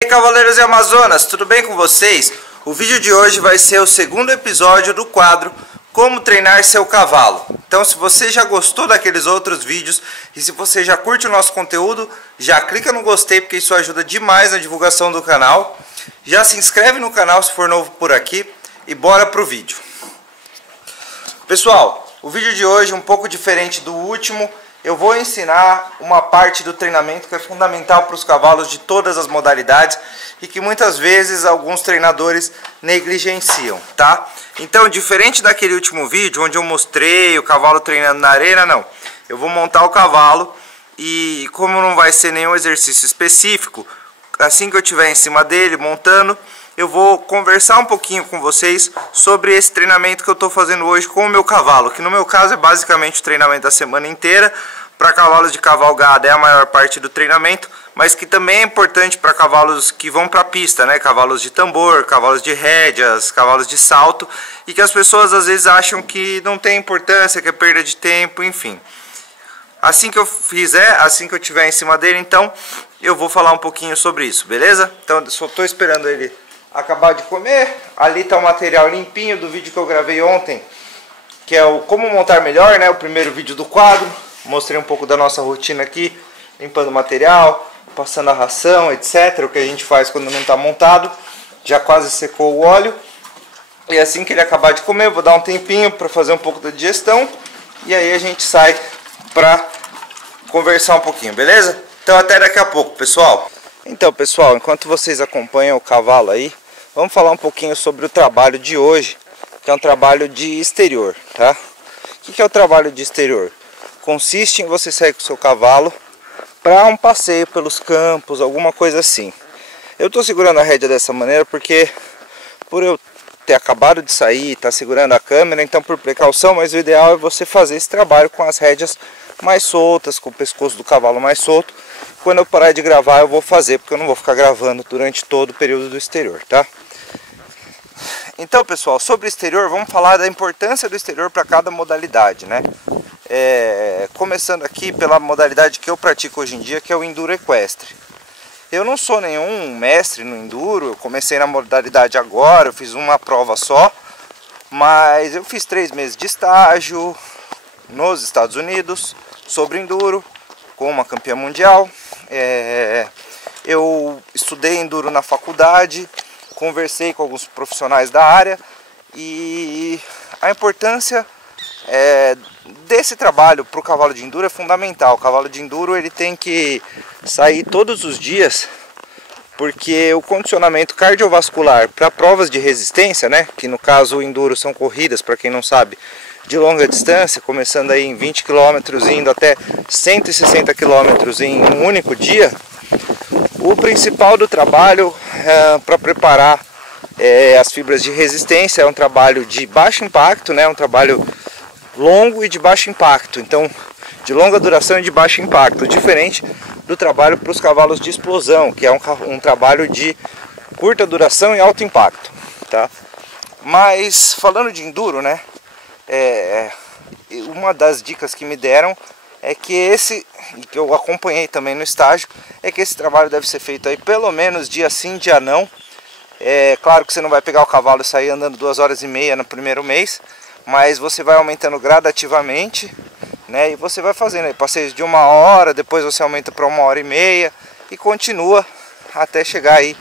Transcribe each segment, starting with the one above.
E aí, cavaleiros e amazonas, tudo bem com vocês? O vídeo de hoje vai ser o segundo episódio do quadro Como Treinar Seu Cavalo. Então, se você já gostou daqueles outros vídeos e se você já curte o nosso conteúdo, já clica no gostei porque isso ajuda demais na divulgação do canal. Já se inscreve no canal se for novo por aqui e bora pro vídeo. Pessoal, o vídeo de hoje é um pouco diferente do último. Eu vou ensinar uma parte do treinamento que é fundamental para os cavalos de todas as modalidades e que muitas vezes alguns treinadores negligenciam, tá? Então, diferente daquele último vídeo onde eu mostrei o cavalo treinando na arena, não. Eu vou montar o cavalo e como não vai ser nenhum exercício específico, assim que eu estiver em cima dele montando, eu vou conversar um pouquinho com vocês sobre esse treinamento que eu estou fazendo hoje com o meu cavalo, que no meu caso é basicamente o treinamento da semana inteira. Para cavalos de cavalgada é a maior parte do treinamento, mas que também é importante para cavalos que vão para a pista, né? Cavalos de tambor, cavalos de rédeas, cavalos de salto, e que as pessoas às vezes acham que não tem importância, que é perda de tempo, enfim. Assim que eu fizer, assim que eu estiver em cima dele, então eu vou falar um pouquinho sobre isso, beleza? Então eu só estou esperando ele acabar de comer. Ali está o material limpinho do vídeo que eu gravei ontem, que é o Como Montar Melhor, né? O primeiro vídeo do quadro. Mostrei um pouco da nossa rotina aqui, limpando o material, passando a ração, etc. O que a gente faz quando não está montado. Já quase secou o óleo. E assim que ele acabar de comer, eu vou dar um tempinho para fazer um pouco da digestão. E aí a gente sai para conversar um pouquinho, beleza? Então até daqui a pouco, pessoal. Então, pessoal, enquanto vocês acompanham o cavalo aí, vamos falar um pouquinho sobre o trabalho de hoje, que é um trabalho de exterior, tá? O que é o trabalho de exterior? Consiste em você sair com o seu cavalo para um passeio pelos campos, alguma coisa assim. Eu estou segurando a rédea dessa maneira porque, por eu ter acabado de sair, tá segurando a câmera, então por precaução, mas o ideal é você fazer esse trabalho com as rédeas mais soltas, com o pescoço do cavalo mais solto. Quando eu parar de gravar eu vou fazer, porque eu não vou ficar gravando durante todo o período do exterior, tá? Então, pessoal, sobre o exterior, vamos falar da importância do exterior para cada modalidade, né? Começando aqui pela modalidade que eu pratico hoje em dia, que é o enduro equestre. Eu não sou nenhum mestre no enduro, eu comecei na modalidade agora, eu fiz uma prova só, mas eu fiz 3 meses de estágio nos Estados Unidos sobre enduro, com uma campeã mundial. Eu estudei enduro na faculdade, conversei com alguns profissionais da área e a importância desse trabalho para o cavalo de enduro é fundamental. O cavalo de enduro ele tem que sair todos os dias, porque o condicionamento cardiovascular para provas de resistência, né, que no caso o enduro são corridas, para quem não sabe, de longa distância, começando aí em 20 km e indo até 160 km em um único dia. O principal do trabalho para preparar as fibras de resistência é um trabalho de baixo impacto, né? Um trabalho longo e de baixo impacto, então de longa duração e de baixo impacto, diferente do trabalho para os cavalos de explosão, que é um trabalho de curta duração e alto impacto, tá? Mas falando de enduro, né? Uma das dicas que me deram é que esse, que eu acompanhei também no estágio, é que esse trabalho deve ser feito aí pelo menos dia sim, dia não. Claro que você não vai pegar o cavalo e sair andando 2 horas e meia no primeiro mês, mas você vai aumentando gradativamente, né? E você vai fazendo aí passeios de 1 hora, depois você aumenta para 1 hora e meia e continua até chegar aí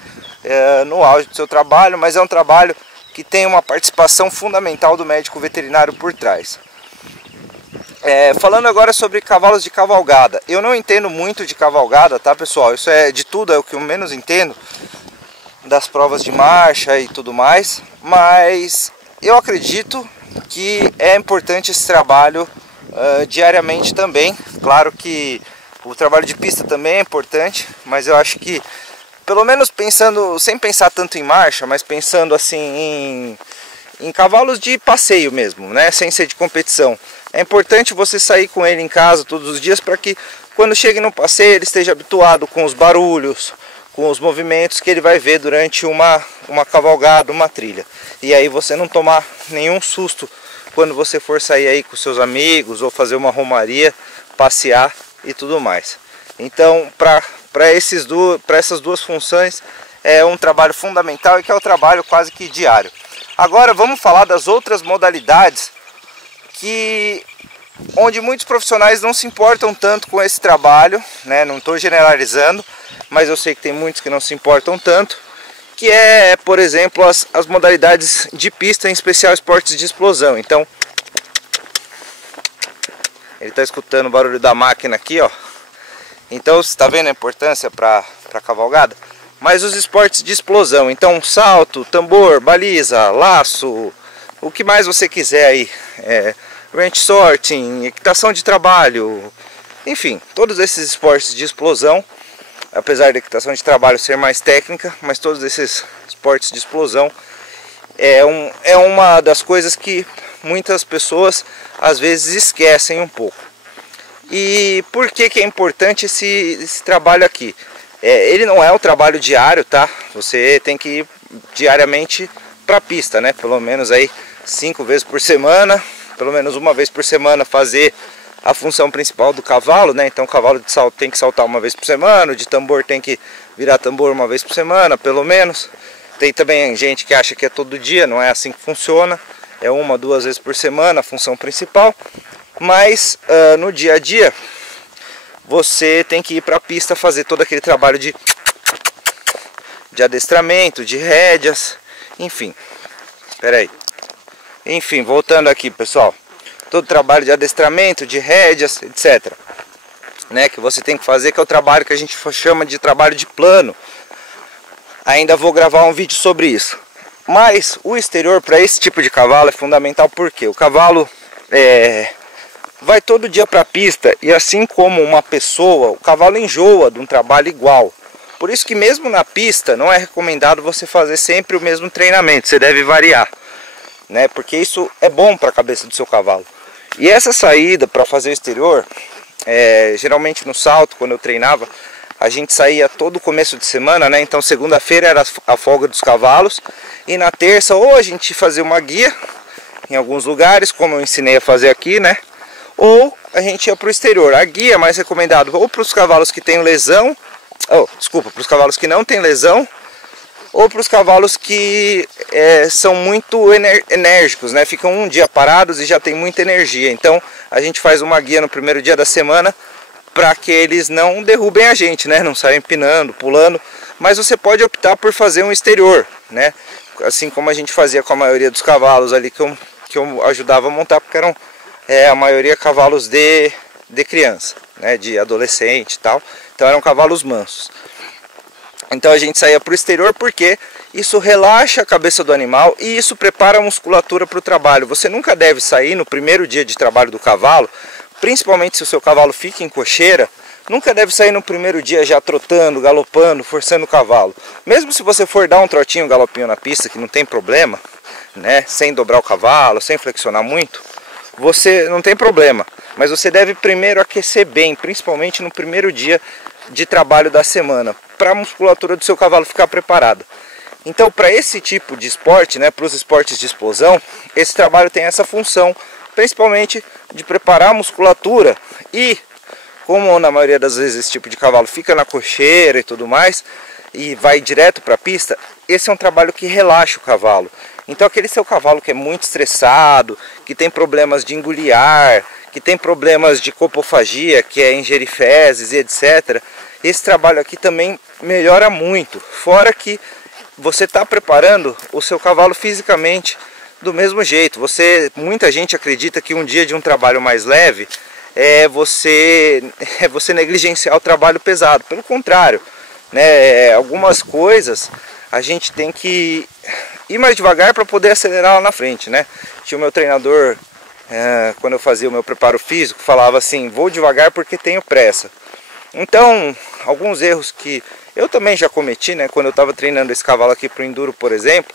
no auge do seu trabalho, mas é um trabalho que tem uma participação fundamental do médico veterinário por trás. Falando agora sobre cavalos de cavalgada, eu não entendo muito de cavalgada, tá, pessoal? Isso de tudo é o que eu menos entendo, das provas de marcha e tudo mais, mas eu acredito que é importante esse trabalho diariamente também. Claro que o trabalho de pista também é importante, mas eu acho que, pelo menos pensando, sem pensar tanto em marcha, mas pensando assim em cavalos de passeio mesmo, né? Sem ser de competição. É importante você sair com ele em casa todos os dias para que quando chegue no passeio ele esteja habituado com os barulhos, com os movimentos que ele vai ver durante uma cavalgada, uma trilha. E aí você não tomar nenhum susto quando você for sair aí com seus amigos ou fazer uma romaria, passear e tudo mais. Então, para essas duas funções é um trabalho fundamental e que é o trabalho quase que diário. Agora vamos falar das outras modalidades onde muitos profissionais não se importam tanto com esse trabalho, né? Não estou generalizando, mas eu sei que tem muitos que não se importam tanto, que é, por exemplo, as modalidades de pista, em especial esportes de explosão. Então, ele está escutando o barulho da máquina aqui, ó. Então, você está vendo a importância para a cavalgada? Mas os esportes de explosão, então salto, tambor, baliza, laço, o que mais você quiser aí, range sorting, equitação de trabalho, enfim, todos esses esportes de explosão, apesar da equitação de trabalho ser mais técnica, mas todos esses esportes de explosão é uma das coisas que muitas pessoas às vezes esquecem um pouco. E por que é importante esse trabalho aqui? Ele não é um trabalho diário, tá? Você tem que ir diariamente para a pista, né? Pelo menos aí 5 vezes por semana, pelo menos uma vez por semana fazer a função principal do cavalo, né? Então o cavalo de salto tem que saltar uma vez por semana, o de tambor tem que virar tambor uma vez por semana, pelo menos. Tem também gente que acha que é todo dia, não é assim que funciona. É 1, 2 vezes por semana a função principal. Mas no dia a dia você tem que ir para a pista fazer todo aquele trabalho de adestramento, de rédeas, enfim. Espera aí. Enfim, voltando aqui, pessoal. Todo trabalho de adestramento, de rédeas, etc. Né, que você tem que fazer, que é o trabalho que a gente chama de trabalho de plano. Ainda vou gravar um vídeo sobre isso. Mas o exterior para esse tipo de cavalo é fundamental porque o cavalo vai todo dia para a pista e assim como uma pessoa, o cavalo enjoa de um trabalho igual. Por isso que mesmo na pista não é recomendado você fazer sempre o mesmo treinamento, você deve variar, né? Porque isso é bom para a cabeça do seu cavalo. E essa saída para fazer o exterior, geralmente no salto, quando eu treinava, a gente saía todo começo de semana, né? Então segunda-feira era a folga dos cavalos e na terça ou a gente fazia uma guia em alguns lugares, como eu ensinei a fazer aqui, né? Ou a gente ia para o exterior. A guia é mais recomendado ou para os cavalos que têm lesão, para os cavalos que não têm lesão, ou para os cavalos que são muito enérgicos, né? Ficam um dia parados e já tem muita energia. Então a gente faz uma guia no primeiro dia da semana para que eles não derrubem a gente, né? Não saiam empinando, pulando. Mas você pode optar por fazer um exterior, né? Assim como a gente fazia com a maioria dos cavalos ali que eu ajudava a montar, porque eram a maioria cavalos de criança, né? De adolescente e tal. Então eram cavalos mansos. Então a gente saía para o exterior porque isso relaxa a cabeça do animal e isso prepara a musculatura para o trabalho. Você nunca deve sair no primeiro dia de trabalho do cavalo, principalmente se o seu cavalo fica em cocheira, nunca deve sair no primeiro dia já trotando, galopando, forçando o cavalo. Mesmo se você for dar um trotinho, um galopinho na pista, que não tem problema, né, sem dobrar o cavalo, sem flexionar muito, você não tem problema. Mas você deve primeiro aquecer bem, principalmente no primeiro dia de trabalho da semana, para a musculatura do seu cavalo ficar preparada. Então, para esse tipo de esporte, né, para os esportes de explosão, esse trabalho tem essa função, principalmente de preparar a musculatura e, como na maioria das vezes esse tipo de cavalo fica na cocheira e tudo mais, e vai direto para a pista, esse é um trabalho que relaxa o cavalo. Então aquele seu cavalo que é muito estressado, que tem problemas de engolir ar, que tem problemas de copofagia, que é ingerir fezes e etc., esse trabalho aqui também melhora muito. Fora que você está preparando o seu cavalo fisicamente do mesmo jeito. Muita gente acredita que um dia de um trabalho mais leve é você negligenciar o trabalho pesado. Pelo contrário, né, algumas coisas a gente tem que ir mais devagar para poder acelerar lá na frente, né? Tinha o meu treinador, quando eu fazia o meu preparo físico, falava assim: vou devagar porque tenho pressa. Então, alguns erros que eu também já cometi, né? Quando eu estava treinando esse cavalo aqui para o enduro, por exemplo,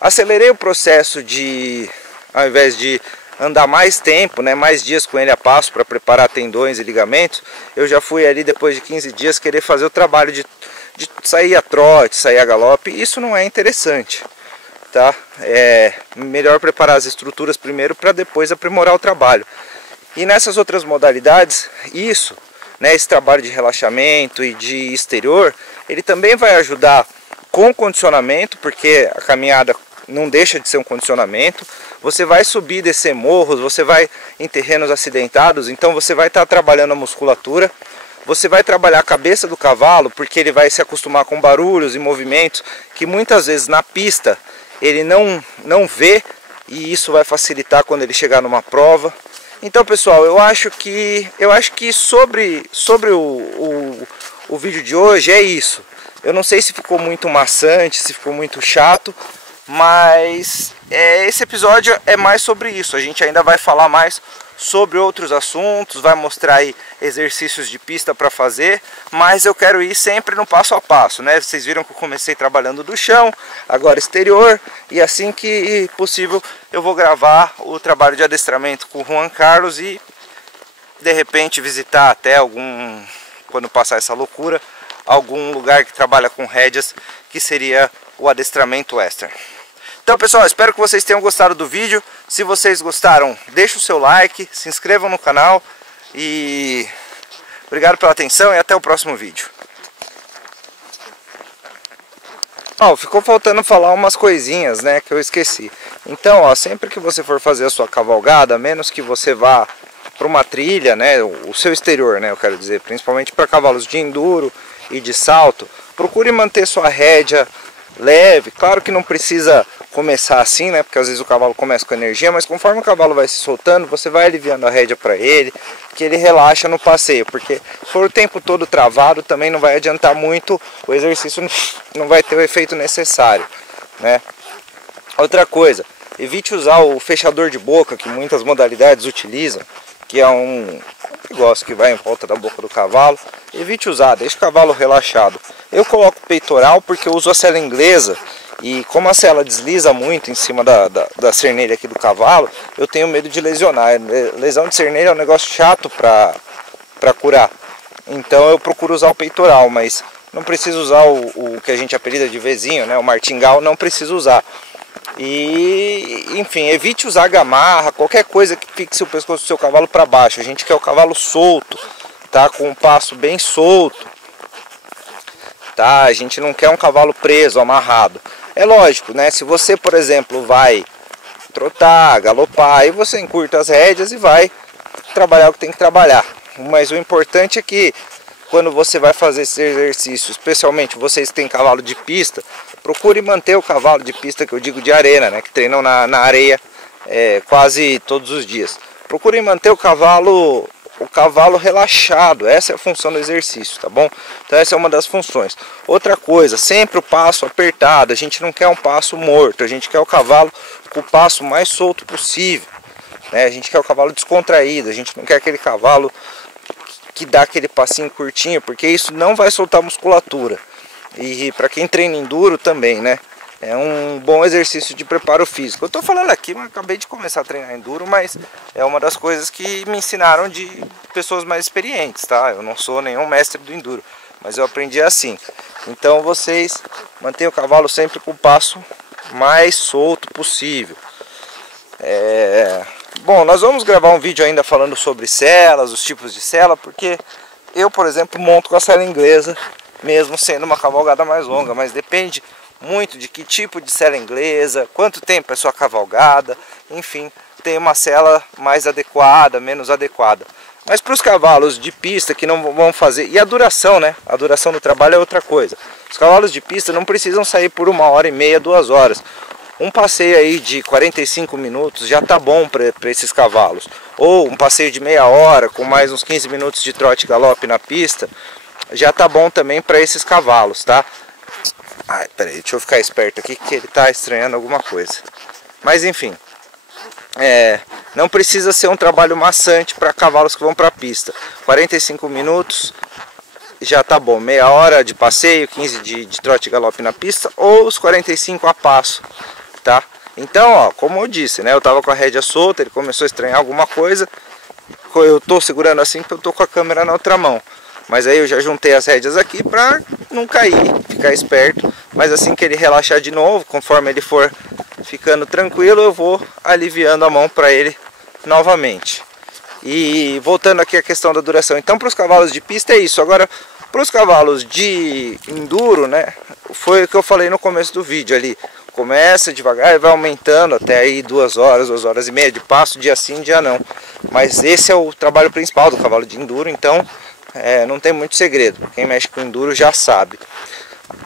acelerei o processo de, ao invés de andar mais tempo, né, mais dias com ele a passo para preparar tendões e ligamentos, eu já fui ali depois de 15 dias querer fazer o trabalho de sair a trote, sair a galope. Isso não é interessante, tá? É melhor preparar as estruturas primeiro para depois aprimorar o trabalho. E nessas outras modalidades, né, esse trabalho de relaxamento e de exterior, ele também vai ajudar com condicionamento, porque a caminhada não deixa de ser um condicionamento. Você vai subir e descer morros, você vai em terrenos acidentados, então você vai estar trabalhando a musculatura. Você vai trabalhar a cabeça do cavalo, porque ele vai se acostumar com barulhos e movimentos que muitas vezes na pista ele não vê, e isso vai facilitar quando ele chegar numa prova. Então, pessoal, eu acho que sobre o vídeo de hoje é isso. Eu não sei se ficou muito maçante, se ficou muito chato, mas esse episódio é mais sobre isso. A gente ainda vai falar mais sobre outros assuntos, vai mostrar aí exercícios de pista para fazer, mas eu quero ir sempre no passo a passo, né? Vocês viram que eu comecei trabalhando do chão, agora exterior, e assim que possível eu vou gravar o trabalho de adestramento com o Juan Carlos e de repente visitar até quando passar essa loucura, algum lugar que trabalha com rédeas, que seria o adestramento western. Então, pessoal, espero que vocês tenham gostado do vídeo. Se vocês gostaram, deixa o seu like, se inscrevam no canal e obrigado pela atenção e até o próximo vídeo. Ficou faltando falar umas coisinhas, né, que eu esqueci. Então, sempre que você for fazer a sua cavalgada, a menos que você vá para uma trilha, né, o seu exterior, né, eu quero dizer, principalmente para cavalos de enduro e de salto, procure manter sua rédea leve. Claro que não precisa começar assim, né? Porque às vezes o cavalo começa com energia, mas conforme o cavalo vai se soltando, você vai aliviando a rédea para ele, que ele relaxa no passeio, porque se for o tempo todo travado, também não vai adiantar muito, o exercício não vai ter o efeito necessário, né? Outra coisa, evite usar o fechador de boca, que muitas modalidades utilizam, que é um negócio que vai em volta da boca do cavalo. Evite usar, deixe o cavalo relaxado. Eu coloco peitoral porque eu uso a sela inglesa, e como a sela desliza muito em cima da cernelha aqui do cavalo, eu tenho medo de lesionar. Lesão de cernelha é um negócio chato para curar. Então eu procuro usar o peitoral, mas não preciso usar o que a gente apelida de vezinho, né? O martingale, não preciso usar. E enfim, evite usar gamarra, qualquer coisa que fixe o pescoço do seu cavalo para baixo. A gente quer o cavalo solto, tá? Com um passo bem solto, tá? A gente não quer um cavalo preso, amarrado. É lógico, né? Se você, por exemplo, vai trotar, galopar, aí você encurta as rédeas e vai trabalhar o que tem que trabalhar. Mas o importante é que quando você vai fazer esse exercício, especialmente vocês que têm cavalo de pista, procure manter o cavalo de pista, que eu digo de arena, né? Que treinam na areia quase todos os dias. Procure manter o cavalo relaxado. Essa é a função do exercício, tá bom? Então essa é uma das funções. Outra coisa, sempre o passo apertado. A gente não quer um passo morto, a gente quer o cavalo com o passo mais solto possível, né? A gente quer o cavalo descontraído, a gente não quer aquele cavalo que dá aquele passinho curtinho, porque isso não vai soltar musculatura. E para quem treina enduro também, né? É um bom exercício de preparo físico. Eu estou falando aqui, mas acabei de começar a treinar enduro, mas é uma das coisas que me ensinaram de pessoas mais experientes, tá? Eu não sou nenhum mestre do enduro, mas eu aprendi assim. Então vocês mantenham o cavalo sempre com o passo mais solto possível. Bom, nós vamos gravar um vídeo ainda falando sobre selas, os tipos de sela, porque eu, por exemplo, monto com a sela inglesa, mesmo sendo uma cavalgada mais longa, mas depende muito de que tipo de sela inglesa, quanto tempo é sua cavalgada, enfim, tem uma sela mais adequada, menos adequada. Mas para os cavalos de pista que não vão fazer, e a duração, né? A duração do trabalho é outra coisa. Os cavalos de pista não precisam sair por 1h30, 2 horas. Um passeio aí de 45 minutos já tá bom para esses cavalos. Ou um passeio de meia hora com mais uns 15 minutos de trote e galope na pista, já tá bom também para esses cavalos, tá? Ai, peraí, deixa eu ficar esperto aqui que ele tá estranhando alguma coisa. Mas enfim, não precisa ser um trabalho maçante para cavalos que vão para a pista. 45 minutos já tá bom, meia hora de passeio, 15 de trote e galope na pista, ou os 45 a passo, tá? Então, ó, como eu disse, né, eu tava com a rédea solta, ele começou a estranhar alguma coisa, eu tô segurando assim porque eu tô com a câmera na outra mão. Mas aí eu já juntei as rédeas aqui para não cair, ficar esperto. Mas assim que ele relaxar de novo, conforme ele for ficando tranquilo, eu vou aliviando a mão para ele novamente. E voltando aqui à questão da duração. Então para os cavalos de pista é isso. Agora Para os cavalos de enduro, né, foi o que eu falei no começo do vídeo ali. Começa devagar e vai aumentando até aí 2 horas, 2 horas e meia de passo, dia sim, dia não. Mas esse é o trabalho principal do cavalo de enduro, então não tem muito segredo. Quem mexe com enduro já sabe.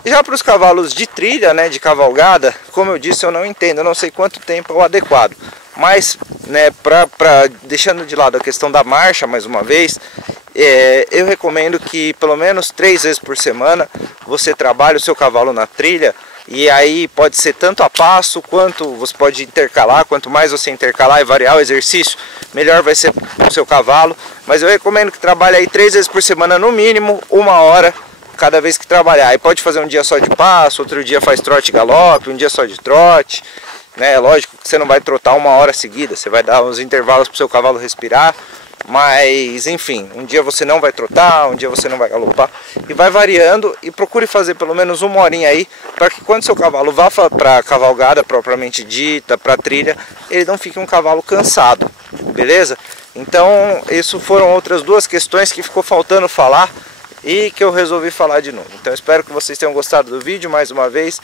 Já para os cavalos de trilha, né, de cavalgada, como eu disse, eu não entendo, eu não sei quanto tempo é o adequado. Mas, né, deixando de lado a questão da marcha, mais uma vez, eu recomendo que pelo menos 3 vezes por semana você trabalhe o seu cavalo na trilha. E aí pode ser tanto a passo, quanto você pode intercalar. Quanto mais você intercalar e variar o exercício, melhor vai ser o seu cavalo. Mas eu recomendo que trabalhe aí 3 vezes por semana, no mínimo 1 hora cada vez que trabalhar. Aí pode fazer um dia só de passo, outro dia faz trote e galope, um dia só de trote, né? Lógico que você não vai trotar 1 hora seguida, você vai dar uns intervalos para o seu cavalo respirar. Mas enfim, um dia você não vai trotar, um dia você não vai galopar, e vai variando. E procure fazer pelo menos 1 horinha aí, para que quando seu cavalo vá para a cavalgada propriamente dita, para a trilha, ele não fique um cavalo cansado, beleza? Então isso foram outras 2 questões que ficou faltando falar e que eu resolvi falar de novo. Então espero que vocês tenham gostado do vídeo. Mais uma vez,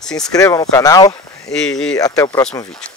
se inscrevam no canal e até o próximo vídeo.